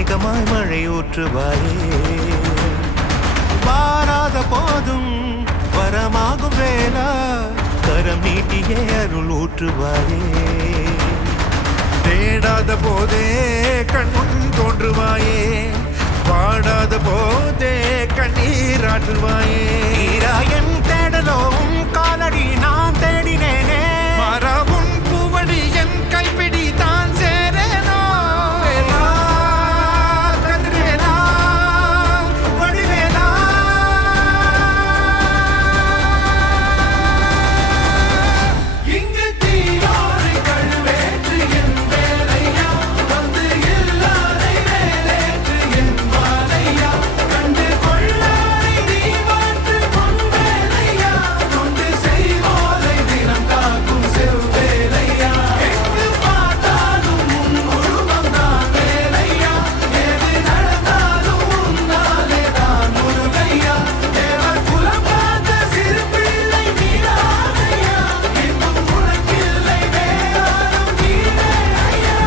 மேகமாய் மழை ஊற்றுவாயே வாராத போதும் வரமாகும் வேளா கரம் நீட்டியே அருள் ஊற்றுவாயே தேடாத போதே கண்முன் தோன்றுவாயே வாடாத போதே கண்ணீராற்றுவாயே ஈராயன் தேடலோம் காலடி நான் தேடினேனே மாறாவும் பூவடி என் கைப்பிடி தான் சேரேனோ கதிரேனா வடிவேனா இங்கு தீயோரை கழுவேற்று என் வேலையா வந்து எல்லாரை வேலேற்று என் வாழையா கண்டு கொள்ளாரை நீ மாற்று பொன் வேலையா கொண்டு செய்வோரை தினம் காக்கும் செவ்வேலையா எங்கு பார்த்தாலும் உன் உருவம் தான் வேலையா எது நடந்தாலும் உன்னாலே தான் முருகையா தேவர் குலம் காத்த சிறு பிள்ளை நீராதையா இன்னும் உனக்கில்லை வேறாரும் நீரே ஐயா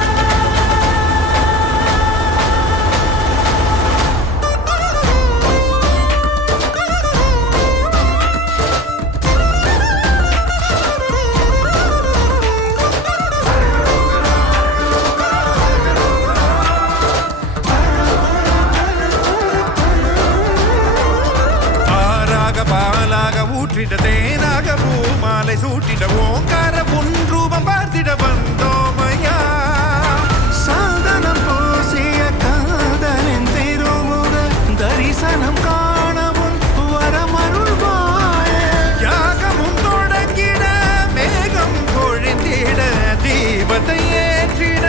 ஆறாக பாலாக ஊற்றிட தேனாக பூமாலை சூட்டிட ஓங்கார உன் ரூபம் பார்த்திட வந்தோமையா சாதனம் பூசிய காதலின் திருமுக தரிசனம் காணவும் வரமருள்வாயே யாகமும் தொடங்கிட மேகம் பொழிந்திட தீபத்தை ஏற்றிட